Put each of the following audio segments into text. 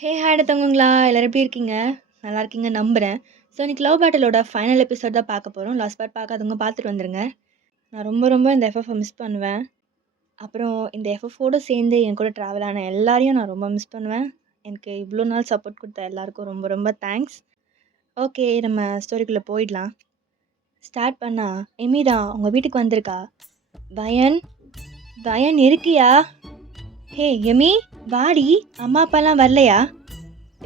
Hey hi தங்குங்களா எல்லாரும் எப்படி இருக்கீங்க? நல்லா இருக்கீங்க நம்புறேன். ஸோ இன்னைக்கு லவ் பேட்டிலோட ஃபைனல் எபிசோட் தான் பார்க்க போறோம். லாஸ்ட் பார்ட் பார்க்காதவங்க பார்த்துட்டு வந்துருங்க. நான் ரொம்ப இந்த எஃப்எஃப்பை மிஸ் பண்ணுவேன். அப்புறம் இந்த எஃப்எஃப்போட சேர்ந்து என் கூட ட்ராவல் ஆன எல்லாரையும் நான் ரொம்ப மிஸ் பண்ணுவேன். எனக்கு இவ்வளோ நாள் சப்போர்ட் கொடுத்த எல்லாருக்கும் ரொம்ப தேங்க்ஸ். ஓகே, நம்ம ஸ்டோரிக்குள்ளே போயிடலாம். ஸ்டார்ட் பண்ணா எமி தான் உங்கள் வீட்டுக்கு வந்திருக்கா. பயன் பயன் இருக்கியா? ஹே எமி, வாடி. அம்மா அப்பாலாம் வரலையா?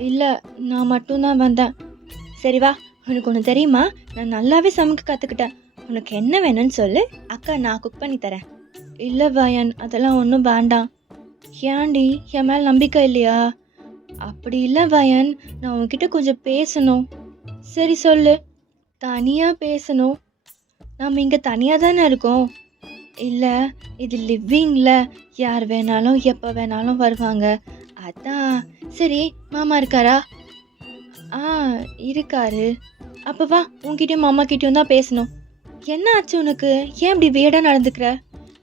இல்லை, நான் மட்டும்தான் வந்தேன். சரி வா, உனக்கு ஒன்று தெரியுமா? நான் நல்லாவே சமைக்க கற்றுக்கிட்டேன். உனக்கு என்ன வேணும்னு சொல்லு, அக்கா நான் குக் பண்ணி தரேன். இல்லை வயன், அதெல்லாம் ஒன்றும் வேண்டாம். ஏன்டி, என் மேலே நம்பிக்கை இல்லையா? அப்படி இல்லை வயன், நான் உன்கிட்ட கொஞ்சம் பேசணும். சரி சொல்லு. தனியாக பேசணும். நாம் இங்கே தனியாக தானே இருக்கோம். இல்லை, இது லிவிங்கில் யார் வேணாலும் எப்போ வேணாலும் வருவாங்க. அதான். சரி, மாமா இருக்காரா? ஆ, இருக்காரு. அப்போ வா, உன்கிட்டயும் மாமா கிட்டேயும் தான் பேசணும். என்ன ஆச்சு உனக்கு? ஏன் இப்படி வேடாக நடந்துக்கிற?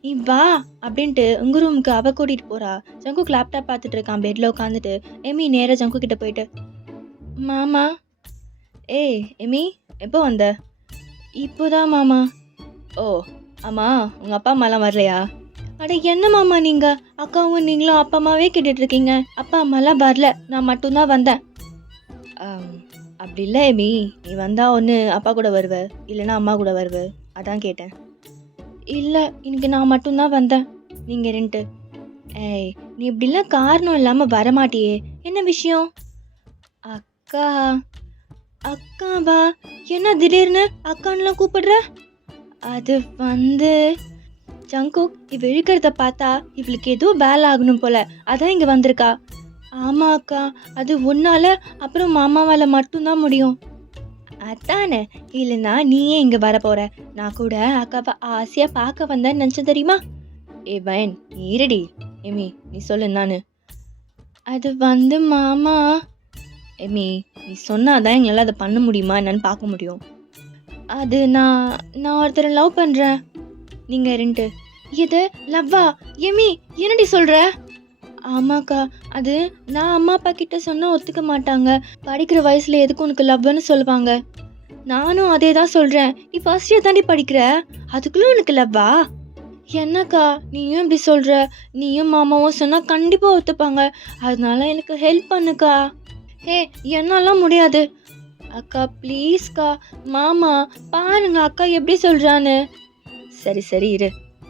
நீ வா அப்படின்ட்டு உங்கள் ரூமுக்கு அவ கூட்டிகிட்டு போகிறா. ஜங்குக் லேப்டாப் பார்த்துட்டு இருக்கான் பெட்டில் உட்காந்துட்டு. எமி நேராக ஜங்கு கிட்ட போயிட்டு, மாமா. ஏய் எமி, எப்போ வந்த? இப்போதான் மாமா. ஓ ஆமாம், உங்கள் அப்பா அம்மாலாம் வரலையா? அட என்ன மாமா நீங்கள், அக்காவும் நீங்களும் அப்பா அம்மாவே கேட்டுட்ருக்கீங்க. அப்பா அம்மாலாம் வரல, நான் மட்டும்தான் வந்தேன். அப்படி இல்லை எமி, நீ வந்தால் ஒன்று அப்பா கூட வருவ, இல்லைன்னா அம்மா கூட வருவ, அதான் கேட்டேன். இல்லை, இன்னைக்கு நான் மட்டும்தான் வந்தேன். நீங்கள் ரெண்டு. ஏய், நீ இப்படிலாம் காரணம் இல்லாமல் வரமாட்டியே, என்ன விஷயம்? அக்கா. அக்காவா? என்ன திடீர்னு அக்கான்லாம் கூப்பிடுற? அது வந்து ஜங்குக், இவ இழுக்கிறத பார்த்தா இவளுக்கு ஏதோ வேலை ஆகணும் போல, அதான் இங்கே வந்திருக்கா. ஆமா அக்கா, அது உன்னால அப்புறம் மாமாவால் மட்டும்தான் முடியும். அதானே, இல்லைன்னா நீயே இங்கே வர போற. நான் கூட அக்காவை ஆசையாக பார்க்க வந்தேன்னு நினச்ச தெரியுமா? ஏ பயன், நீ இருடி. எமி நீ சொல்லு. நான் அது வந்து மாமா. எமி, நீ சொன்னாதான் எங்களால் அதை பண்ண முடியுமா என்னன்னு பார்க்க முடியும். அது நான் ஒருத்தரை லவ் பண்ணுறேன். நீங்கள் ரெண்டு. எது, லவ்வா? எமி, என்னடி சொல்கிற? ஆமாக்கா, அது நான் அம்மா அப்பா கிட்ட சொன்னால் ஒத்துக்க மாட்டாங்க. படிக்கிற வயசில் எதுக்கு உனக்கு லவ்னு சொல்லுவாங்க. நானும் அதே தான் சொல்கிறேன். நீ ஃபர்ஸ்ட் இயர் தாண்டி படிக்கிற, அதுக்குள்ளே உனக்கு லவ்வா? என்னக்கா நீயும் இப்படி சொல்கிற? நீயும் மாமாவும் சொன்னால் கண்டிப்பாக ஒத்துப்பாங்க. அதனால எனக்கு ஹெல்ப் பண்ணுக்கா. ஹே, என்னாலாம் முடியாது. அக்கா ப்ளீஸ்க்கா. மாமா பாருங்க அக்கா எப்படி சொல்கிறான்னு. சரி இரு.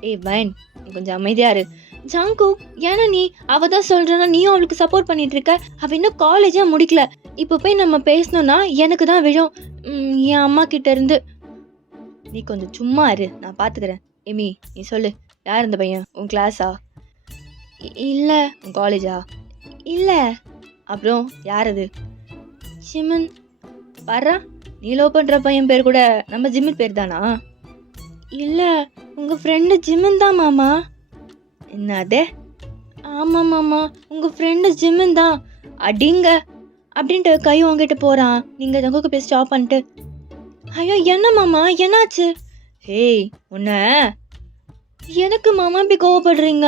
ஏய் பயன், நீ கொஞ்சம் அமைதியா இரு. ஜாங்கு, ஏன்னா நீ அவ தான் சொல்கிறனா நீயும் அவளுக்கு சப்போர்ட் பண்ணிட்டு இருக்க. அவள் இன்னும் காலேஜே முடிக்கல. இப்போ போய் நம்ம பேசணும்னா எனக்கு தான் விழும் என் அம்மா கிட்ட இருந்து. நீ கொஞ்சம் சும்மா இரு, நான் பார்த்துக்கிறேன். எமி நீ சொல்லு, யார் இந்த பையன்? உன் கிளாஸா? இல்லை. உன் காலேஜா? இல்லை. அப்புறம் யார் அது? சிமன். பாரா, நீ லவ் பண்ணுற பையன் பேர் கூட நம்ம ஜிம்மின் பேர் தானா? இல்லை, உங்கள் ஃப்ரெண்டு ஜிம்மின் தான் மாமா. என்னதே? ஆமாம் மாமா, உங்கள் ஃப்ரெண்டு ஜிம்மின் தான். அடிங்க அப்படின்ட்டு கை வாங்கிட்டு போகிறான். நீங்கள் ஜங்குக்கு போய் ஸ்டாப் பண்ணிட்டு, ஐயோ என்ன மாமா, என்னாச்சு? ஹேய் உன்ன. எனக்கு மாமா இப்படி கோவப்படுறீங்க?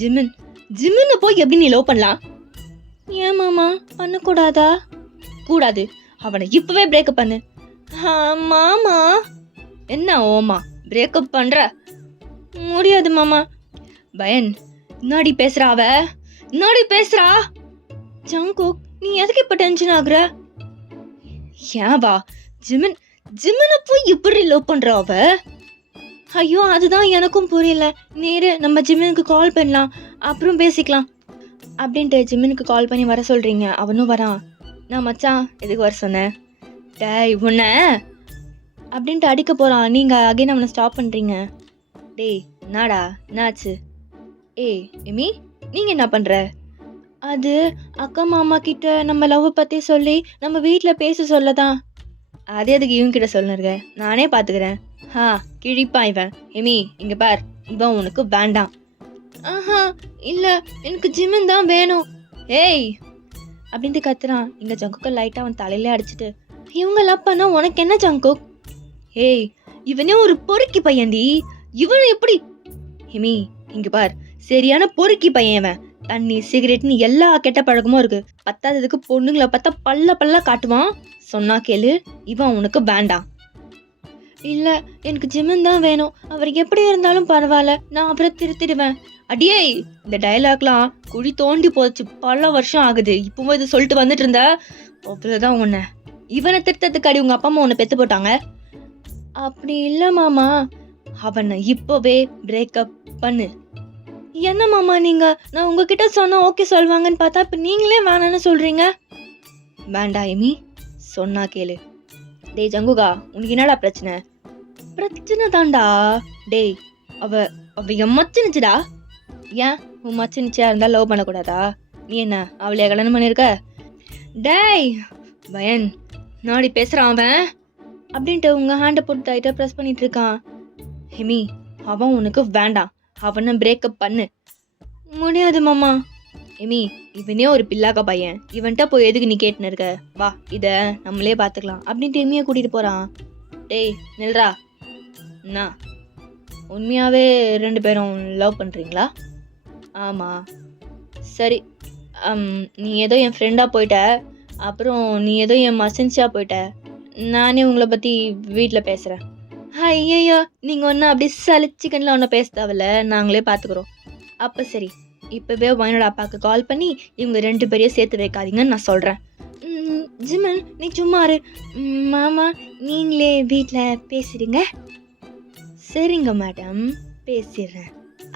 ஜிம்மின்னு போய் எப்படி நீ லவ் பண்ணலாம்? ஏன் மாமா, பண்ணக்கூடாதா? கூடாது, அவனை இப்பவே பிரேக்கப் பண்ணு. மாமா. என்ன ஓமா, பிரேக்கப் பண்ற? முடியாது மாமா. பயன், நாடி பேசுறா அவ, நாடி பேசுறா. ஜங்குக், நீ எதுக்கு இப்ப டென்ஷன் ஆகுற? ஏன் வா, ஜிமினை போய் இப்படி லவ் பண்ற அவ? ஐயோ அதுதான் எனக்கும் புரியல. நேரு நம்ம ஜிம்மினுக்கு கால் பண்ணலாம், அப்புறம் பேசிக்கலாம் அப்படின்ட்டு ஜிம்மினுக்கு கால் பண்ணி வர சொல்றீங்க. அவனும் வரான். நான் மச்சான் எதுக்கு வர சொன்னேன்? டேய் உன்ன அப்படின்ட்டு அடிக்க போகிறான். நீங்கள் அகைன் அவனை ஸ்டாப் பண்ணுறீங்க. டேய் நாடா, என்னாச்சு? ஏய் எமி, நீங்கள் என்ன பண்ணுற? அது அக்கா மாமா கிட்ட நம்ம லவ் பற்றி சொல்லி நம்ம வீட்டில் பேச சொல்லதான். அதே அதுக்கு இவங்கிட்ட சொல்லுங்க, நானே பார்த்துக்கிறேன். கிழிப்பான் இவன். எமி இங்கே பார், இவன் உனக்கு வேண்டாம். ஆஹா இல்லை, எனக்கு ஜிம்மின் தான் வேணும். ஏய் அப்படின்ட்டு கத்துறான். இங்கே ஜங்குக்கு லைட்டாக அவன் தலையிலே அடிச்சுட்டு, இவங்க லவ் பண்ணா உனக்கு என்ன ஜங்குக்? ஏய் இவனே ஒரு பொறுக்கி பையன்டி, இவனு எப்படி? ஹிமி இங்க பார், சரியான பொறுக்கி பையன் இவன். தண்ணி, சிகரெட்ன்னு எல்லா கெட்ட பழக்கமும் இருக்கு. பத்தாததுக்கு பொண்ணுங்கள பார்த்தா பல்ல காட்டுவான். சொன்னா கேளு, இவன் உனக்கு வேண்டாம். இல்ல, எனக்கு ஜிமின் தான் வேணும். அவர் எப்படி இருந்தாலும் பரவாயில்ல. நான் அப்புறம் திருத்திடுவேன். அடியேய்! இந்த டயலாக்லாம் குழி தோண்டி போச்சு. பல வருஷம் ஆகுது. இப்பவும் இது சொல்லிட்டு வந்துட்டு இருந்த அவ்வளவுதான் உன்னை. இவனை திருத்தத்துக்கு அடி உங்க அப்பா அம்மா உன்னை பெத்து போட்டாங்க. அப்படி இல்ல மாமா. அவனை இப்பவே பிரேக்கப் பண்ணு. என்ன மாமா நீங்க? நான் உங்ககிட்ட சொன்னா ஓகே சொல்வாங்கன்னு பார்த்தா இப்ப நீங்களே வேணான்னு சொல்றீங்க. வேண்டாம் எமி, சொன்னா கேளு. டேய் ஜங்குகா, உனக்கு என்னடா பிரச்சனை? பிரச்சனை தான்டா. டேய், அவ அவ என் மச்சினுச்சுடா. ஏன் உன் மச்சினிச்சியா இருந்தா லவ் பண்ணக்கூடாதா? நீ என்ன அவளைய கல்யாணம் பண்ணிருக்க? டேய் பயன், நாடி பேசுறான் அவன் அப்படின்ட்டு உங்க ஹேண்டை போட்டு டைட்டா ப்ரெஸ் பண்ணிட்டு இருக்கான். ஹெமி, அவன் உனக்கு வேண்டாம். அவனை பிரேக்கப் பண்ணு. முடியாது மாமா. எமி, இவனே ஒரு பில்லாக்க பையன். இவன்கிட்ட போய் எதுக்கு நீ கேட்டுன்னு இருக்க? வா, இத நம்மளே பாத்துக்கலாம் அப்படின்ட்டு எமியை கூட்டிட்டு போறான். டேய் நில்றா. என்ன உண்மையாவே 2 பேரும் லவ் பண்றீங்களா? ஆமா. சரி, நீ ஏதோ என் ஃப்ரெண்டா போயிட்ட, அப்புறம் நீ ஏதோ என் மசன்ஸா போயிட்ட. நானே உங்களை பத்தி வீட்டில் பேசுறேன். ஐயையோ, நீங்க ஒன்றும் அப்படி சலிச்சிக்கன்ல ஒன்றும் பேச தேவையில்ல, நாங்களே பார்த்துக்குறோம். அப்போ சரி, இப்போவே என்னோட அப்பாவுக்கு கால் பண்ணி இவங்க 2 பேரையும் சேர்த்து வைக்காதீங்கன்னு நான் சொல்கிறேன். ஜிமன் நீ சும்மா இரு. மாமா நீங்களே வீட்டில் பேசுறீங்க. சரிங்க மேடம், பேசிடுறேன்.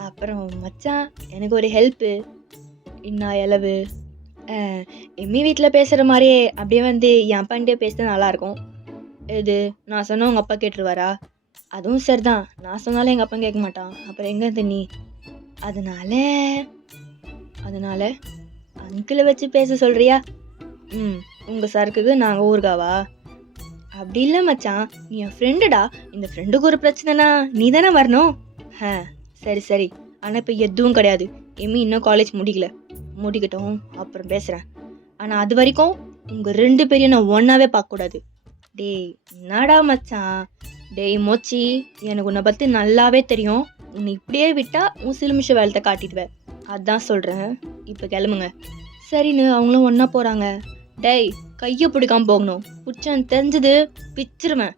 அப்புறம் மச்சான், எனக்கு ஒரு ஹெல்ப்பு. என்ன எளவு? எம்மி வீட்டில் பேசுகிற மாதிரியே அப்படியே வந்து என் அப்பான்ட்டே பேசினா நல்லாயிருக்கும். இது நான் சொன்ன உங்கள் அப்பா கேட்டுருவாரா? அதுவும் சரிதான், நான் சொன்னாலும் எங்கள் அப்பா கேட்க மாட்டான். அப்புறம் எங்கே தண்ணி? அதனால அங்கிளை வச்சு பேச சொல்கிறியா? உங்கள் சரக்குக்கு நாங்கள் ஊர்காவா? அப்படி இல்லை மச்சான், நீ என் ஃப்ரெண்டுடா. இந்த ஃப்ரெண்டுக்கு ஒரு பிரச்சனைனா நீ தானே வரணும். சரி, ஆனால் இப்போ எதுவும் கிடையாது. எம்மி இன்னும் காலேஜ் முடிக்கட்டும், அப்புறம் பேசுகிறேன். ஆனால் அது வரைக்கும் உங்கள் 2 பேரையும் நான் ஒன்றாவே பார்க்கக்கூடாது. டேய் என்னடா மச்சான்? டேய் மோச்சி, எனக்கு உன்னை பற்றி நல்லாவே தெரியும். உன்னை இப்படியே விட்டா உன் சிலுமிஷ வேலத்தை காட்டிடுவேன். அதான் சொல்கிறேன், இப்போ கிளம்புங்க. சரின்னு அவங்களும் ஒன்றா போகிறாங்க. டேய் கையை பிடிக்காம போகணும், பிடிச்சன் தெரிஞ்சது பிச்சிருவேன்.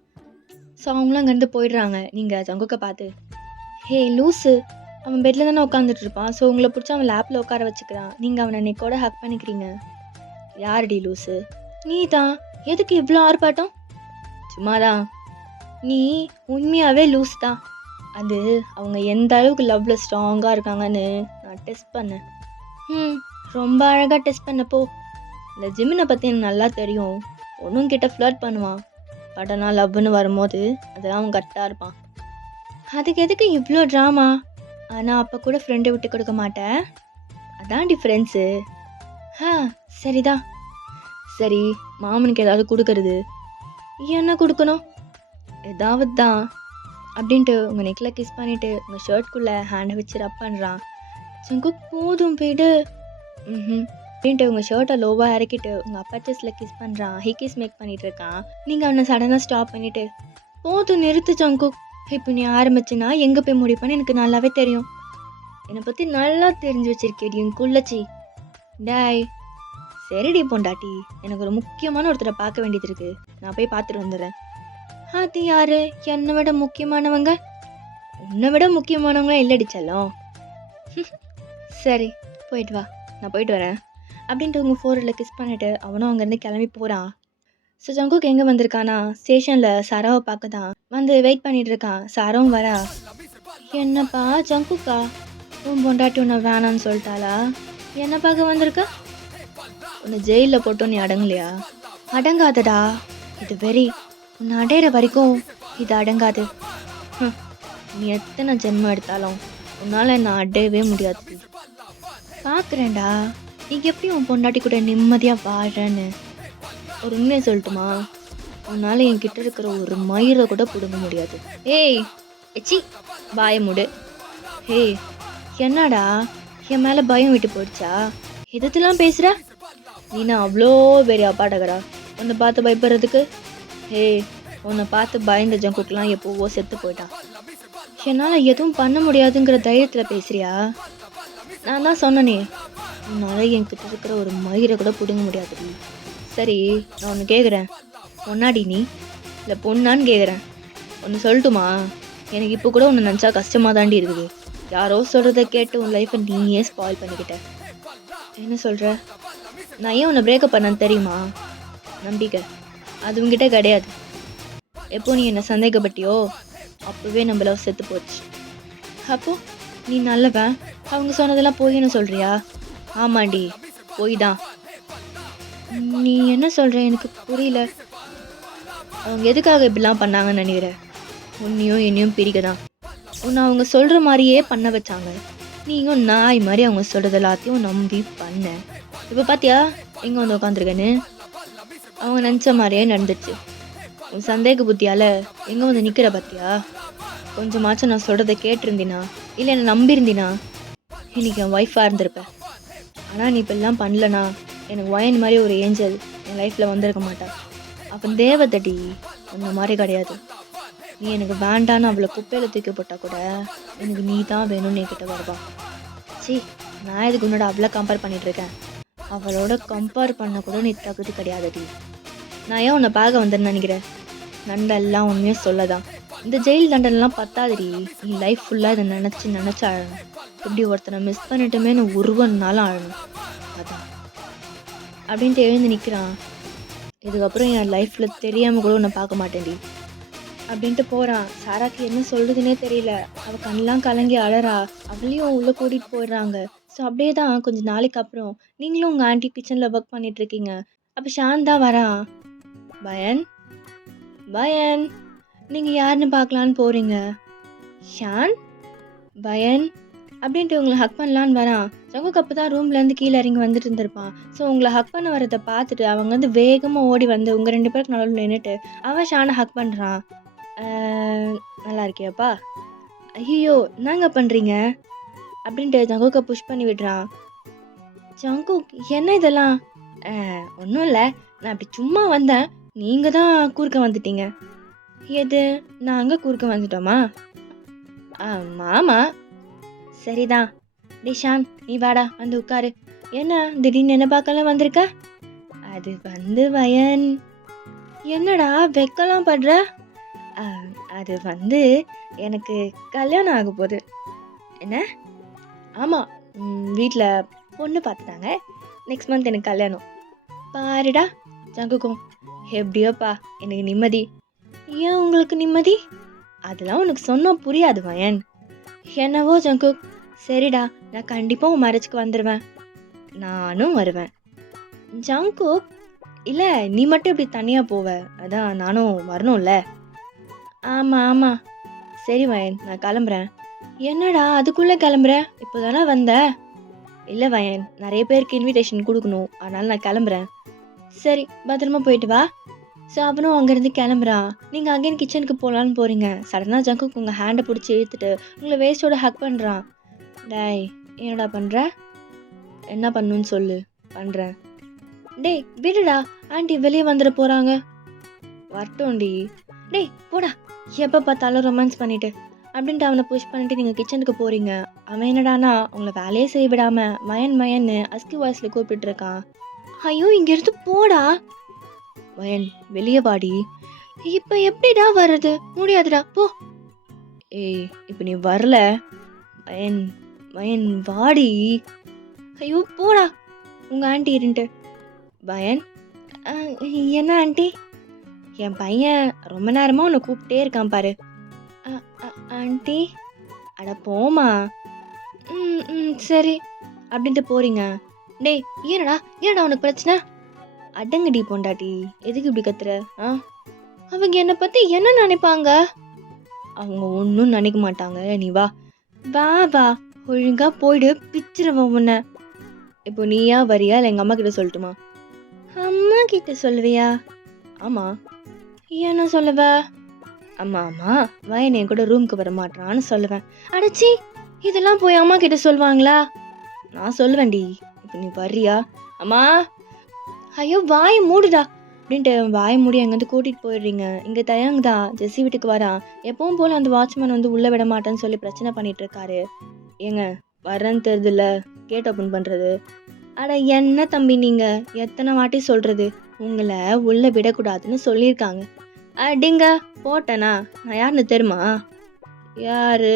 ஸோ அவங்களும் அங்கேருந்து போயிடுறாங்க. நீங்கள் ஜங்குக்க பார்த்து, ஹே லூஸு, அவன் பெட்டில் தானே உட்காந்துட்டு இருப்பான். ஸோ உங்களை பிடிச்சி அவன் லேப்பில் உட்கார வச்சுக்கிறான். நீங்கள் அவனை நெக்கோட ஹக் பண்ணிக்கிறீங்க. யாருடி லூஸு? நீ தான். எதுக்கு இவ்வளோ ஆர்ப்பாட்டம்? சும்மாதான். நீ உண்மையாகவே லூஸ் தான். அது அவங்க எந்த அளவுக்கு லவ்வில் ஸ்ட்ராங்காக இருக்காங்கன்னு நான் டெஸ்ட் பண்ணேன். ரொம்ப அழகாக டெஸ்ட் பண்ணப்போ. இந்த ஜிமினை பற்றி எனக்கு நல்லா தெரியும். ஒன்றும் கிட்ட ஃப்ளர்ட் பண்ணுவான். பட் ஆனால் லவ்னு வரும்போது அதெல்லாம் அவன் கரெக்டாக இருப்பான். அதுக்கு எதுக்கு இவ்வளோ ட்ராமா? ஆனால் அப்போ கூட ஃப்ரெண்டை விட்டு கொடுக்க மாட்டேன். அதான் டிஃப்ரென்ஸு. சரிதான். சரி, மாமனுக்கு ஏதாவது கொடுக்கறது. என்ன கொடுக்கணும்? ஏதாவது தான் அப்படின்ட்டு உங்கள் நெக்கில் கிஸ் பண்ணிவிட்டு உங்கள் ஷர்ட்குள்ளே ஹேண்டை வச்சு ரப் பண்ணுறான். ஜங்குக் போதும் போயிடு அப்படின்ட்டு உங்கள் ஷர்ட்டை லோவாக இறக்கிட்டு உங்கள் அப்பா செஸ்டில் கிஸ் பண்ணுறான். கிஸ் மேக் பண்ணிகிட்டு இருக்கான். நீங்கள் அவனை சடனாக ஸ்டாப் பண்ணிவிட்டு, போதும் நிறுத்து ஜங்குக், இப்போ நீ ஆரம்பிச்சுன்னா எங்கே போய் முடிப்பேன்னு எனக்கு நல்லாவே தெரியும். என்னை பற்றி நல்லா தெரிஞ்சு வச்சிருக்கேடி என் குள்ளச்சி. டாய் சரிடி பொண்டாட்டி, எனக்கு ஒரு முக்கியமான ஒருத்தரை பார்க்க வேண்டியது இருக்கு. நான் போய் பார்த்துட்டு வந்துடுறேன். அது யாரு? என்னை விட முக்கியமானவங்க? உன்னை விட முக்கியமானவங்க இல்லடிச்சாலும். சரி போயிட்டு வா, நான் போயிட்டு வரேன் அப்படின்ட்டு உங்கள் ஃபோரில் கிஸ் பண்ணிவிட்டு அவனும் அங்கேருந்து கிளம்பி போகிறான். ஸோ ஜங்குக்கு எங்கே வந்திருக்கானா, ஸ்டேஷனில் சாராவை பார்க்க தான் வந்து வெயிட் பண்ணிட்டு இருக்கான். சாராவும் வரா. என்னப்பா ஜங்குக்கா, உன் பொண்டாட்டி உன்னை வேணான்னு சொல்லிட்டாளா? என்ன பார்க்க வந்திருக்க? உன்னை ஜெயிலில் போட்டோம், நீ அடங்கலையா? அடங்காதடா, இது வெறி. உன்னை அடையிற வரைக்கும் இது அடங்காது. நீ எத்தனை ஜென்மம் எடுத்தாலும் உன்னால் என்னை அடையவே முடியாது. பார்க்குறேன்டா நீ எப்படி உன் பொண்டாட்டி கூட நிம்மதியாக வாழன்னு. ஒரு உண்மையை சொல்லட்டுமா, உன்னால் என்கிட்ட இருக்கிற ஒரு மயிரை கூட பிடுங்க முடியாது. ஏய் எச்சி, வாய மூடு. ஏய் என்னடா, என் மேலே பயம் விட்டு போயிடுச்சா? எதெல்லாம் பேசுகிற? நீனா அவ்வளோ பெரிய அப்பாடகரா உன்னை பார்த்து பயப்படுறதுக்கு? ஏய் உன்னை பார்த்து பயந்த ஜங்குக்கெலாம் எப்போவோ செத்து போயிட்டான். என்னால் எதுவும் பண்ண முடியாதுங்கிற தைரியத்தில் பேசுறியா? நான் தான் சொன்னனே, உன்னால என்கிட்ட இருக்கிற ஒரு மயிரை கூட பிடுங்க முடியாதுடி. சரி, நான் ஒன்று கேட்குறேன். பொண்ணாடி நீ இல்லை பொண்ணான்னு கேட்குறேன். ஒன்று சொல்லட்டுமா? எனக்கு இப்போ கூட ஒன்று நினச்சா கஷ்டமாக தாண்டி இருக்குது. யாரோ சொல்கிறத கேட்டு உன் லைஃப்பை நீயே ஸ்பாயில் பண்ணிக்கிட்ட. என்ன சொல்கிற? நான் ஏன் உன்னை பிரேக்கப் பண்ணேன்னு தெரியுமா? நம்பிக்கை அது உங்ககிட்ட கிடையாது. எப்போ நீ என்னை சந்தேகப்பட்டியோ அப்போவே நம்ம லவ் செத்து போச்சு. அப்போ நீ நல்லவன், அவங்க சொன்னதெல்லாம் போயின்னு சொல்றியா? ஆமாண்டி, போய் தான். நீ என்ன சொல்ற எனக்கு புரியல. அவங்க எதுக்காக இப்படிலாம் பண்ணாங்கன்னு நினைக்கிற? உன்னையும் என்னையும் பிரிக்க தான். உன்னை அவங்க சொல்ற மாதிரியே பண்ண வச்சாங்க. நீயும் நாய் மாதிரி அவங்க சொல்றது எல்லாத்தையும் நம்பி பண்ண. இப்போ பாத்தியா எங்க வந்து உட்காந்துருக்கேன்னு? அவங்க நினச்ச மாதிரியே நடந்துச்சு. உன் சந்தேக புத்தியால எங்க வந்து நிக்கிற பாத்தியா? கொஞ்சமாச்சும் நான் சொல்றதை கேட்டிருந்தினா, இல்லை என்னை நம்பியிருந்தினா இன்னைக்கு என் ஒய்ஃபாக இருந்திருப்பேன். ஆனால் நீ இப்பெல்லாம் பண்ணலனா எனக்கு வயன் மாதிரி ஒரு ஏஞ்சல் என் லைஃப்பில் வந்திருக்க மாட்டா. அப்போ தேவதடி அந்த மாதிரி கிடையாது. நீ எனக்கு வேண்டான்னு அவளை குப்பையில் தூக்கி போட்டால் கூட எனக்கு நீ தான் வேணும்னு என்கிட்ட வருவா. சி, நான் இதுக்கு முன்னாடி அவளை கம்பேர் பண்ணிகிட்ருக்கேன். அவளோட கம்பேர் பண்ண கூட நீ தகுதி கிடையாதுடி. நான் ஏன் உன்னை பார்க்க வந்தேன்னு நினைக்கிறேன்? நண்டெல்லாம் உண்மையே சொல்லதான். இந்த ஜெயில் தண்டனைலாம் பத்தாதுடி. நீ லைஃப் ஃபுல்லாக இதை நினச்சி அழணும். இப்படி ஒருத்தனை மிஸ் பண்ணிட்டுமேனு ஒருவனாலும் அழணும். அதான் அப்படின்ட்டு எழுந்து நிற்கிறான். இதுக்கப்புறம் என் லைஃப்பில் தெரியாமல் கூட உன்னை பார்க்க மாட்டேன்டி அப்படின்ட்டு போகிறான். சாராக்கு என்ன சொல்கிறதுனே தெரியல. அவள் கண்ணெலாம் கலங்கி அழறா. அவளையும் உள்ளே கூட்டிகிட்டு போயிடுறாங்க. ஸோ அப்படியே தான் கொஞ்சம் நாளைக்கு அப்புறம் நீங்களும் உங்கள் ஆண்டி கிச்சனில் ஒர்க் பண்ணிகிட்ருக்கீங்க. அப்போ ஷான் தான் வரான். பயன் பயன் நீங்கள் யாருன்னு பார்க்கலான்னு போகிறீங்க. ஷான் பயன் அப்படின்ட்டு உங்களை ஹக் பண்ணலான்னு வரான். ஜங்குக் அப்போ தான் ரூம்லேருந்து கீழே இறங்கி வந்துட்டு இருந்திருப்பான். ஸோ உங்களை ஹக் பண்ண வரதை பார்த்துட்டு அவங்க வந்து வேகமாக ஓடி வந்து உங்கள் 2 பேருக்கு நடுவில் நின்றுட்டு அவன் ஷானை ஹக் பண்ணுறான். நல்லா இருக்கியாப்பா? ஐயோ என்னங்க பண்ணுறீங்க அப்படின்ட்டு ஜங்குக்கை புஷ் பண்ணி விடுறான். ஜங்குக் என்ன இதெல்லாம்? ஒன்றும் இல்லை, நான் அப்படி சும்மா வந்தேன், நீங்கள் தான் குறுக்க வந்துட்டீங்க. எது, நாங்கள் குறுக்க வந்துட்டோமா? மாமா சரிதான். டிஷான் நீ வாடா வந்து உட்காரு. என்ன திடீர்னு என்ன பார்க்கலாம் வந்திருக்க? அது வந்து வயன். என்னடா வெக்கலாம் படுற? அது வந்து எனக்கு கல்யாணம் ஆக போகுது. என்ன? ஆமாம், வீட்டில் பொண்ணு பார்த்துட்டாங்க. நெக்ஸ்ட் மந்த் எனக்கு கல்யாணம். பாருடா ஜங்குக்கும், எப்படியோப்பா எனக்கு நிம்மதி. ஏன் உங்களுக்கு நிம்மதி? அதெல்லாம் உனக்கு சொன்னால் புரியாது வயன். என்னவோ ஜங்குக், சரிடா நான் கண்டிப்பாக உன் மேரேஜ்க்கு வந்துடுவேன். நானும் வருவேன். ஜங்குக், இல்லை நீ மட்டும் இப்படி தனியாக போவ, அதான் நானும் வரணும்ல. ஆமாம் ஆமாம், சரி வயன் நான் கிளம்புறேன். என்னடா அதுக்குள்ளே கிளம்புற? இப்போ தானே வந்த? இல்லை வயன், நிறைய பேருக்கு இன்விடேஷன் கொடுக்கணும், அதனால் நான் கிளம்புறேன். சரி பத்திரமா போயிட்டு வா. ஸோ அவனும் அங்கேருந்து கிளம்புறான். நீங்கள் அகைன் கிச்சனுக்கு போகலான்னு போகிறீங்க. சடனாக ஜங்குக்கு உங்கள் ஹேண்டை பிடிச்சி இழுத்துட்டு உங்களை வேஸ்ட்டோட ஹக் பண்ணுறான். டேய் என்னடா பண்ணுற? என்ன பண்ணுன்னு சொல்லு. பண்ணுறேன். டேய் விடுடா, ஆண்டி வெளியே வந்துட போகிறாங்க. வரட்டோண்டி. டேய் போடா, எப்போ பார்த்தாலும் ரொமான்ஸ் பண்ணிட்டு அப்படின்ட்டு அவனை புஷ் பண்ணிட்டு நீங்கள் கிச்சனுக்கு போகிறீங்க. அவன் என்னடானா உங்களை வேலையே செய்ய விடாமல் மயன் மயன்னு அஸ்கி வாய்ஸில் கூப்பிட்டுருக்கான். ஐயோ இங்கேருந்து போடா. வயன் வெளியே வாடி. இப்போ எப்படிடா வர்றது? முடியாதுடா போ. ஏய் இப்போ நீ வரல. வயன் வயன் வாடி. ஐயோ போடா உங்கள் ஆண்டி இருந்துட்டு. வயன் என்ன ஆண்டி? என் பையன் ரொம்ப நேரமாக உன்னை கூப்பிட்டே இருக்கான் பாரு. ஆண்டி? அட போமா. சரி அப்படின்ட்டு போறீங்க. டேய் ஏனடா ஏனடா உனக்கு பிரச்சனை? அடங்கடி பொண்டாட்டி, எதுக்கு இப்படி கத்துற? அவங்க என்னை பற்றி என்ன நினைப்பாங்க? அவங்க ஒன்றும் நினைக்க மாட்டாங்க, நீ வா வா வா. ஒழுங்கா போயிடு, பிச்சிருவன் உன்னை. இப்போ நீயா வரியா இல்லை எங்கள் அம்மா கிட்ட சொல்லட்டுமா? அம்மா கிட்ட சொல்லுவியா? ஆமாம். என்ன சொல்லுவ? அம்மா வயன் என் கூட ரூமுக்கு வர மாட்டான்னு சொல்லுவேன். அடச்சி, இதெல்லாம் போய் அம்மா கிட்ட சொல்லுவாங்களா? நான் சொல்லுவேன்டி. இப்போ நீ வர்றியா? அம்மா. ஐயோ வாயை மூடுடா அப்படின்ட்டு வாயை மூடி அங்கேருந்து கூட்டிகிட்டு போயிடுறீங்க. இங்கே தயங் தான் ஜெஸ்ஸி வீட்டுக்கு வரான். எப்பவும் போல் அந்த வாட்ச்மேன் வந்து உள்ளே விட மாட்டேன்னு சொல்லி பிரச்சனை பண்ணிட்டு இருக்காரு. ஏங்க வர்றேன்னு தெரியுதுல்ல, கேட் ஓப்பன் பண்ணுறது. அட என்ன தம்பி நீங்க, எத்தனை வாட்டி சொல்றது, உங்களை உள்ள விடக்கூடாதுன்னு சொல்லியிருக்காங்க. அடிங்க போட்டேனா, நான் யாருன்னு தெரியுமா? யாரு?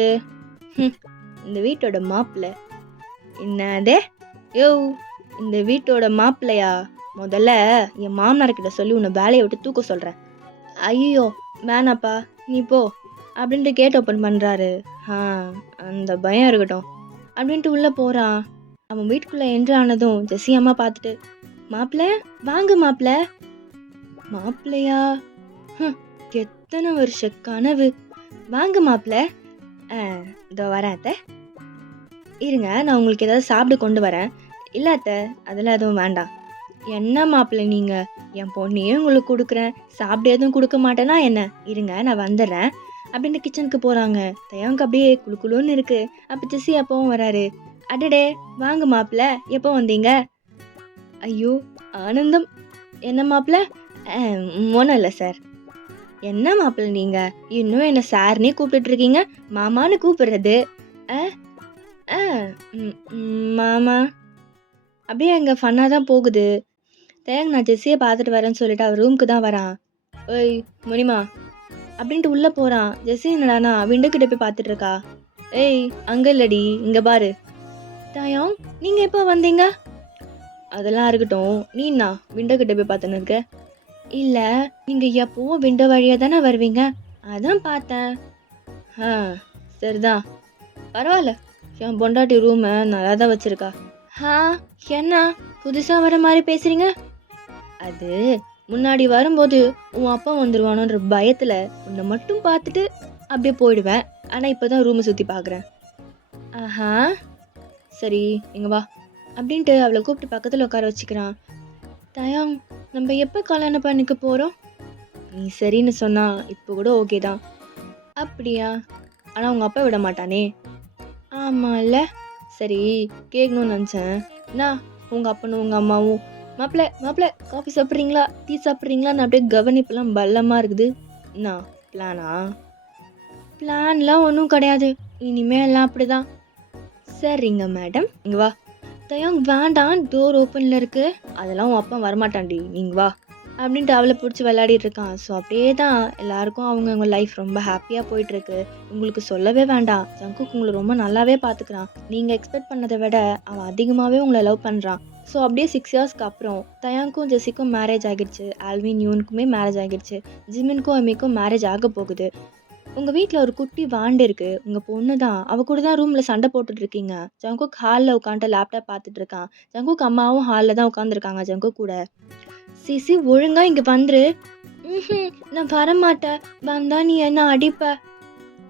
ஹம், இந்த வீட்டோட மாப்பிள்ளை. என்னதே? யோ, இந்த வீட்டோட மாப்பிள்ளையா? முதல்ல என் மாமனார்கிட்ட சொல்லி உன்னை வேலையை விட்டு தூக்க சொல்றேன். ஐயோ வேணாப்பா, நீ போ அப்படின்ட்டு கேட் ஓப்பன் பண்றாரு. ஆ, அந்த பயம் இருக்கட்டும் அப்படின்ட்டு உள்ள போறான். அவன் வீட்டுக்குள்ள என்ட்ரு ஆனதும் ஜெஸ்ஸி அம்மா பார்த்துட்டு, மாப்பிள்ள வாங்க மாப்பிள்ள. மாப்பிள்ளையா? ஹம், எத்தனை வருஷ கனவு. வாங்க மாப்பிள்ள. இதோ வரேன் அத்தை. இருங்க, நான் உங்களுக்கு ஏதாவது சாப்பிட கொண்டு வரேன். இல்லை அத்தை, அதெல்லாம் எதுவும் வேண்டாம். என்ன மாப்பிள்ள நீங்க, என் பொண்ணையே உங்களுக்கு கொடுக்குறேன், சாப்பிட எதுவும் கொடுக்க மாட்டேனா என்ன? இருங்க நான் வந்துடுறேன் அப்படின்னு கிச்சனுக்கு போறாங்க. தயவுக்கு அப்படியே குளு குளுன்னு இருக்கு. அப்போ ஜெஸ்ஸி அப்பவும் வராரு. அடடே வாங்க மாப்பிள்ள, எப்போ வந்தீங்க? ஐயோ ஆனந்தம். என்ன மாப்பிள்ள? ஒன்றும் இல்லை சார். என்ன மாப்பிள்ள நீங்க இன்னும் என்ன சார்னே கூப்பிட்டு இருக்கீங்க, மாமான்னு கூப்பிடுறது? மாமா அப்படியே அங்கே ஃபன்னாக தான் போகுது. தேங்க நான் ஜெஸ்ஸியை பார்த்துட்டு வரேன்னு சொல்லிட்டு அவர் ரூமுக்கு தான் வரான். ஓய் முனிமா அப்படின்ட்டு உள்ளே போகிறான். ஜெஸ்ஸி என்னடானா விண்டோ கிட்ட போய் பார்த்துட்டு இருக்கா. ஏய் அங்கே இல்லடி, இங்கே பாரு. தாயம் நீங்கள் எப்போ வந்தீங்க? அதெல்லாம் இருக்கட்டும், நீண்ணா விண்டோ கிட்ட போய் பார்த்துன்னு இருக்க? இல்லை, நீங்கள் எப்போவும் விண்டோ வழியாக தானே வருவீங்க, அதான் பார்த்தேன். சரிதான், பரவாயில்ல, என் பொண்டாட்டி ரூமை நல்லா தான் வச்சுருக்கா. என்ன புதுசாக வர மாதிரி பேசுகிறீங்க? அது முன்னாடி வரும்போது உன் அப்பா வந்துடுவானோன்ற பயத்தில் உன்னை மட்டும் பார்த்துட்டு அப்படியே போயிடுவேன். ஆனால் இப்போ தான் ரூமை சுற்றி பார்க்குறேன். ஆஹா சரி இங்கே வா அப்படின்ட்டு அவளை கூப்பிட்டு பக்கத்தில் உட்கார வச்சுக்கிறான். தயம் நம்ம எப்போ கல்யாணம் பண்ணிக்க போகிறோம்? நீ சரின்னு சொன்னா இப்போ கூட ஓகே தான். அப்படியா? ஆனால் உங்கள் அப்பா விட மாட்டானே. ஆமாம்ல. சரி கேட்கணும்னு நினச்சேன். நான் உங்கள் அப்பனும் உங்கள் அம்மாவும் மாப்பிள்ள காஃபி சாப்பிட்றீங்களா, டீ சாப்பிட்றீங்களான்னு அப்படியே கவனிப்பெல்லாம் பல்லமாக இருக்குது. நான் பிளான்லாம் ஒன்றும் கிடையாது, இனிமே எல்லாம் அப்படிதான். சரிங்க மேடம், இங்கே வா. தயங் வேண்டாம், டோர் ஓப்பனில் இருக்கு, அதெல்லாம் உன் அப்பா வரமாட்டான்டி, நீங்கள் வா அப்படின்ட்டு அவளை பிடிச்சி விளையாடிட்டு இருக்கான். ஸோ அப்படியே தான் எல்லாருக்கும் அவங்கவுங்க லைஃப் ரொம்ப ஹாப்பியாக போயிட்டுருக்கு. உங்களுக்கு சொல்லவே வேண்டாம், ஜங்குக் உங்களை ரொம்ப நல்லாவே பார்த்துக்கிறான். நீங்கள் எக்ஸ்பெக்ட் பண்ணதை விட அவன் அதிகமாகவே உங்களை லவ் பண்ணுறான். ஸோ அப்படியே 6 இயர்ஸ்க்கு அப்புறம் தயாங்க்கும் ஜெஸ்ஸிக்கும் மேரேஜ் ஆகிடுச்சு. ஆல்வின் யூனுக்குமே மேரேஜ் ஆகிடுச்சு. ஜிமின்க்கும் அம்மிக்கும் மேரேஜ் ஆக போகுது. உங்கள் வீட்டில் ஒரு குட்டி வாண்டு இருக்குது, உங்கள் பொண்ணு தான், அவள் கூட தான் ரூமில் சண்டை போட்டுட்ருக்கீங்க. ஜங்குக் ஹாலில் உட்காந்துட்டு லேப்டாப் பார்த்துட்டு இருக்கான். ஜங்குக் அம்மாவும் ஹாலில் தான் உட்காந்துருக்காங்க ஜங்குக் கூட. சிசி ஒழுங்கா இங்கே வந்துரு. நான் வரமாட்டேன், வந்தா நீ என்ன அடிப்ப.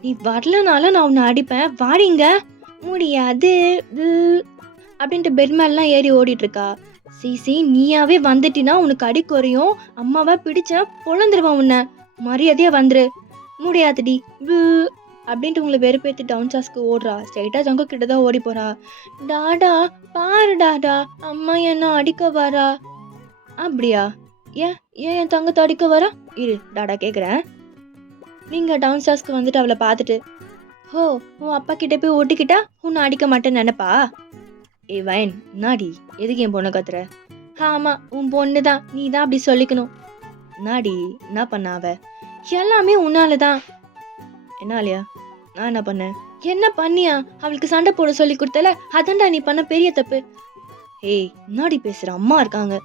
நீ வரலனால நான் உன்னை அடிப்பேன், வாடிங்க. முடியாது அப்படின்ட்டு பெட் மேலாம் ஏறி ஓடிட்டு இருக்கா. சிசி நீயாவே வந்துட்டினா உனக்கு அடி குறையும், அம்மாவை பிடிச்ச பொழந்துருவான் உன்னை, மரியாதையா வந்துரு. முடியாதுடி அப்படின்ட்டு உங்களை வெறுப்பேற்றி டவுன் சாஸ்க்கு ஓடுறா. ஸ்ட்ரைட்டாக ஜங்கு கிட்ட தான் ஓடி போறா. டாடா பாரு டாடா, அம்மா என்ன அடிக்க வரா. அப்படியா? ஏன் என் தங்கத்தை அடிக்க வரா? இரு டாடா கேட்குறேன். நீங்கள் டவுன் ஸ்டார்ஸ்க்கு வந்துட்டு அவளை பார்த்துட்டு, ஹோ உன் அப்பா கிட்ட போய் ஓட்டிக்கிட்டா உன்னை அடிக்க மாட்டேன்னு நினைப்பா? ஏ வயன் நாடி, எதுக்கு என் பொண்ணை கத்துற? ஆமாம் உன் பொண்ணு தான், நீ தான் அப்படி சொல்லிக்கணும். நாடி என்ன பண்ண அவ? எல்லாமே உன்னால தான். என்னாலையா? நான் என்ன பண்ணேன்? என்ன பண்ணியா? அவளுக்கு சண்டை போட சொல்லி கொடுத்தல, அதான்டா நீ பண்ண பெரிய தப்பு. ஏய் நாடி பேசுற, அம்மா இருக்காங்க.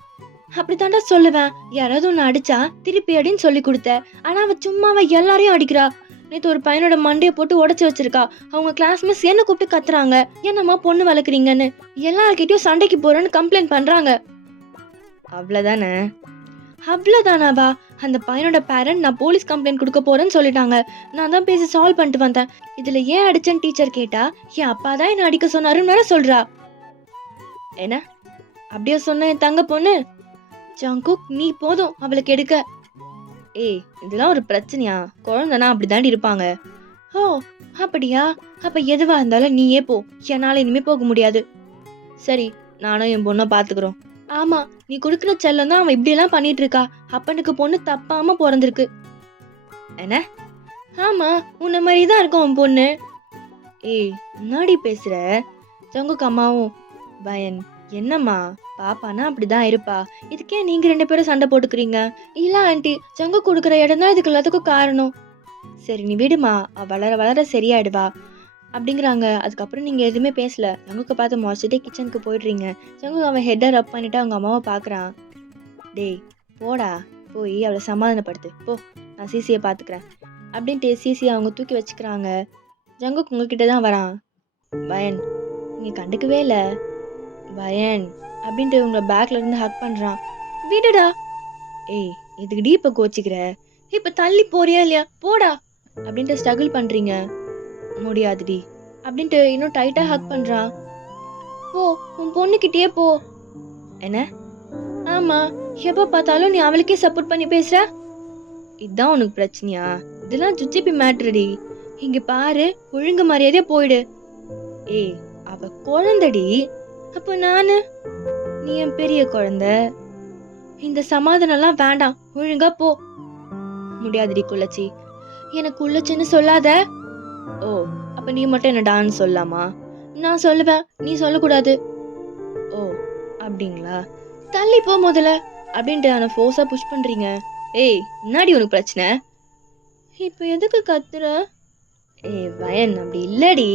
அப்படித்தாண்டா சொல்லுவேன், யாராவது ஒன்று அடிச்சா திருப்பி அடின்னு சொல்லி கொடுத்த, ஆனா அவ சும்மாவ எல்லாரையும் அடிக்கிறா. நேற்று ஒரு பையனோட மண்டையை போட்டு உடச்சி வச்சிருக்கா. அவங்க கிளாஸ் மிஸ் என்ன கூப்பிட்டு கத்துறாங்க, என்னம்மா பொண்ணு வளர்க்குறீங்கன்னு, எல்லார்கிட்டயும் சண்டைக்கு போறேன்னு கம்ப்ளைண்ட் பண்றாங்க. அவ்வளவுதானே? அவ்வளவுதானாவா? அந்த பையனோட பேரண்ட் நான் போலீஸ் கம்ப்ளைண்ட் கொடுக்க போறேன்னு சொல்லிட்டாங்க. நான் தான் பேசி சால்வ் பண்ணிட்டு வந்தேன். இதுல ஏன் அடிச்சேன்னு டீச்சர் கேட்டா, என் அப்பா தான் என்ன அடிக்க சொன்னாருன்னு வேற சொல்றா. என்ன அப்படியே சொன்ன என் தங்க பொண்ணு? ஜங்குக் நீ போதும் அவளுக்கு எடுக்க. ஏய் இதெல்லாம் ஒரு பிரச்சனையா? குழந்தைனா அப்படிதாண்டி இருப்பாங்க. ஓ அப்படியா? அப்ப எதுவா இருந்தாலும் நீயே போ, என்னால இனிமே போக முடியாது. சரி நானும் என் பொண்ணை பாத்துக்கிறோம். ஆமா நீ கொடுக்குற செல்லம் தான் அவன் இப்படி எல்லாம் பண்ணிட்டு இருக்கா. அப்பனுக்கு பொண்ணு தப்பாம பிறந்திருக்கு. என்ன? ஆமா உன்ன மாதிரிதான் இருக்கும் உன் பொண்ணு. ஏய் முன்னாடி பேசுற. ஜங்குக் அம்மாவும், பயன் என்னம்மா? பாப்பான்னா அப்படிதான் இருப்பா. இதுக்கு ஏன் நீங்க 2 பேரும் சண்டை போட்டுக்கிறீங்க? இல்ல ஆன்ட்டி, ஜங்குக் குடுக்குற இடம் தான் இதுக்கு எல்லாத்துக்கும் காரணம். சரி நீ விடுமா. அவ வளர வளர சரியாயிடுவா. அப்படிங்கிறாங்க. அதுக்கப்புறம் நீங்க எதுவுமே பேசல. ஜங்குக்க பார்த்து முறைச்சிட்டே கிச்சனுக்கு போயிடுறீங்க. ஜங்குக் அவன் ஹெட்ட ரப் பண்ணிட்டு அவங்க அம்மாவ பார்க்குறான். டேய் போடா. போய் அவள சமாதானப்படுத்து. போ. நான் சிசிய பார்த்துக்கிறேன். அப்படின்ட்டு சிசிய அவங்க தூக்கி வச்சுக்கிறாங்க. ஜங்குக் உங்ககிட்ட தான் வரான். வயன், நீங்க கண்டுக்கவே இல்ல. வயன் அப்படின்ட்டு உங்களை பேக்ல இருந்து ஹக் பண்றான். விடுடா. ஏய் எதுக்குடி இப்ப கோச்சிக்கிற? இப்ப தள்ளி போறியா இல்லையா? போடா அப்படின்ட்டு ஸ்ட்ரகிள் பண்றீங்க. முடியாதுடி அப்படின்ட்டு இன்னும் டைட்டா ஹக் பண்றான். போ, உன் பொண்ணுகிட்டயே போ. என்ன? ஆமா, எப்ப பார்த்தாலும் நீ அவளுக்கே சப்போர்ட் பண்ணி பேசுற. இதான் உனக்கு பிரச்சனையா? இதெல்லாம் ஜுஜிபி மேட்ருடி. இங்க பாரு, ஒழுங்கு மரியாதையா போயிடு. ஏய் அவ குழந்தடி. அப்ப நானு? நீ என் பெரிய குழந்தை. இந்த சமாதானம்லாம் வேண்டாம். ஒழுங்கா போ. முடியாதுடி குள்ளச்சி. எனக்கு குள்ளச்சின்னு சொல்லாத. ஓ, அப்ப நீ மட்டும் என்ன டான்னு சொல்லலாமா? நான் சொல்லுவேன், நீ சொல்லக்கூடாது. ஓ அப்படிங்களா? தள்ளி போ முதல்ல அப்படின்ட்டு அவனை ஃபோர்ஸா புஷ் பண்றீங்க. ஏய் என்னாடி உனக்கு பிரச்சனை? இப்ப எதுக்கு கத்துற? ஏய் வயன், அப்படி இல்லடி.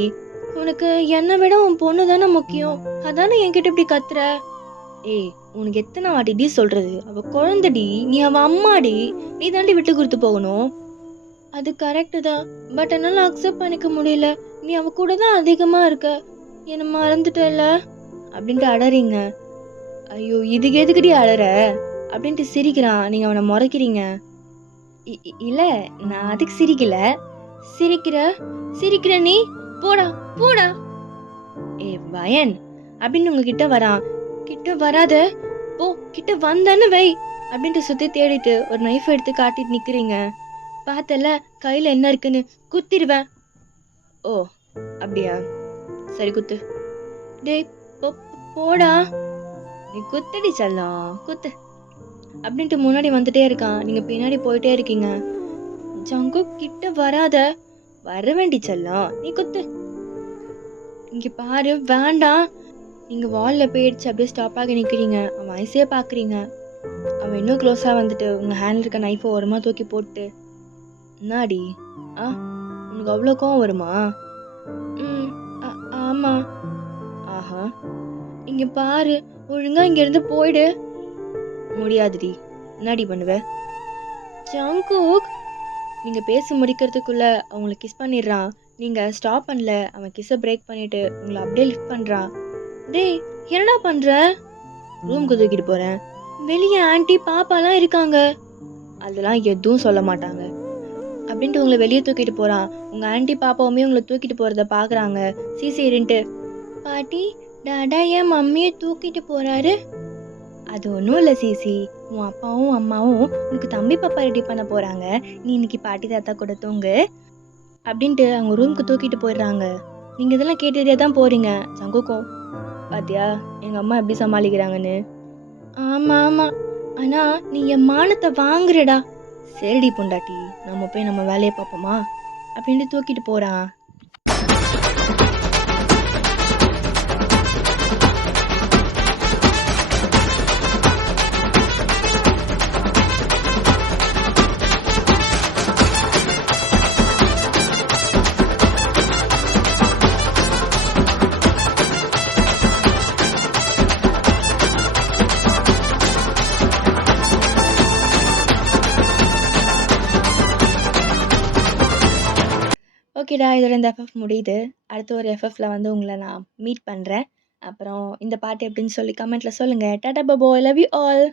உனக்கு என்னை விட உன் பொண்ணு தானே முக்கியம். அதானே என்கிட்ட இப்படி கத்துற. ஏய் உனக்கு எத்தனை வாட்டிடி சொல்றது? அவ குழந்தைடி, நீ அவ அம்மாடி. நீ தாண்டி விட்டு கொடுத்து போகணும். அது கரெக்டு தான். பட் என்னால அக்செப்ட் பண்ணிக்க முடியல. நீ அவ கூட தான் அதிகமா இருக்க. என்ன மறந்துட்டல அப்படின்ட்டு அடறீங்க. ஐயோ இதுக்கு எதுக்குடி அழற அப்படின்ட்டு சிரிக்கிறான். நீங்க அவனை முறைக்கிறீங்க. இல்ல நான் அதுக்கு சிரிக்கல. சிரிக்கிற சிரிக்கிற நீ. போடா போடா. ஏ வயன் அப்படின்னு உங்ககிட்ட வரான். கிட்ட வராத. போ, கிட்ட வந்தான்னு வை அப்படின்ட்டு சுத்தி தேடிட்டு ஒரு நைஃப் எடுத்து காட்டிட்டு நிக்கிறீங்க. பார்த்தல கையில என்ன இருக்குன்னு. குத்திடுவேன். ஓ அப்படியா? சரி குத்து. டேய் போடா. நீ குத்தடி செல்லம், குத்து அப்படின்ட்டு முன்னாடி வந்துட்டே இருக்கான். நீங்க பின்னாடி போயிட்டே இருக்கீங்க. ஜங்குக் கிட்ட வராத. வர வேண்டி செல்லம், நீ குத்து. இங்க பாரு, வேண்டாம். நீங்க வால்ல போயிடுச்சு அப்படியே ஸ்டாப் ஆகி நிக்கிறீங்க. அவன் ஐஸே பாக்குறீங்க. அவன் இன்னும் க்ளோஸா வந்துட்டு உங்க ஹேண்ட்ல இருக்க நைஃபை ஓரமா தூக்கி போட்டு, என்னாடி உனக்கு அவ்வளோ கோவம் வருமா? ம் ஆமா. ஆஹா, இங்க பாரு, ஒழுங்கா இங்க இருந்து போயிடு. முடியாதுடி. என்னடி பண்ணுவ? ஜங்குக் நீங்க பேசி முடிக்கிறதுக்குள்ள அவங்கள கிஸ் பண்ணிடுறான். நீங்க ஸ்டாப் பண்ணல. அவன் கிஸ்ஸை பிரேக் பண்ணிட்டு உங்களை அப்படியே லிஃப்ட் பண்றான். டேய் என்னடா பண்ற? ரூம்க்கு தூக்கிட்டு போறேன். வெளியே ஆன்ட்டி பாப்பாலாம் இருக்காங்க. அதெல்லாம் எதுவும் சொல்ல மாட்டாங்க அப்படின்ட்டு உங்களை வெளியே தூக்கிட்டு போறான். உங்க ஆன்ட்டி பாப்பாவுமே உங்களை தூக்கிட்டு போறத பாக்குறாங்க. சீசேரின்ட்டு, பாட்டி டாடா ஏன் மம்மியை தூக்கிட்டு போறாரு? அது ஒன்றும் இல்லை சிசி. உன் அப்பாவும் அம்மாவும் உனக்கு தம்பி பாப்பா ரெடி பண்ண போறாங்க. நீ இன்னைக்கு பாட்டி தாத்தா கூட தூங்கு அப்படின்ட்டு அவங்க ரூம்க்கு தூக்கிட்டு போயிடுறாங்க. நீங்க இதெல்லாம் கேட்டுட்டே தான் போறீங்க. ஜங்குக்கும் பாத்தியா எங்க அம்மா எப்படி சமாளிக்கிறாங்கன்னு. ஆமா ஆமா, ஆனா நீ என் மானத்தை வாங்குறடா. சரிடி பொண்டாட்டி, நம்ம போய் நம்ம வேலையை பார்ப்போமா அப்படின்ட்டு தூக்கிட்டு போறான். ஓகேடா, இதோட இந்த எஃப்எஃப் முடியுது. அடுத்த ஒரு எஃப்எஃப்ல வந்து உங்களை நான் மீட் பண்ணுறேன். அப்புறம் இந்த பாட்டு எப்படின்னு சொல்லி கமெண்ட்ல சொல்லுங்கள். Tata bye bye, love you all.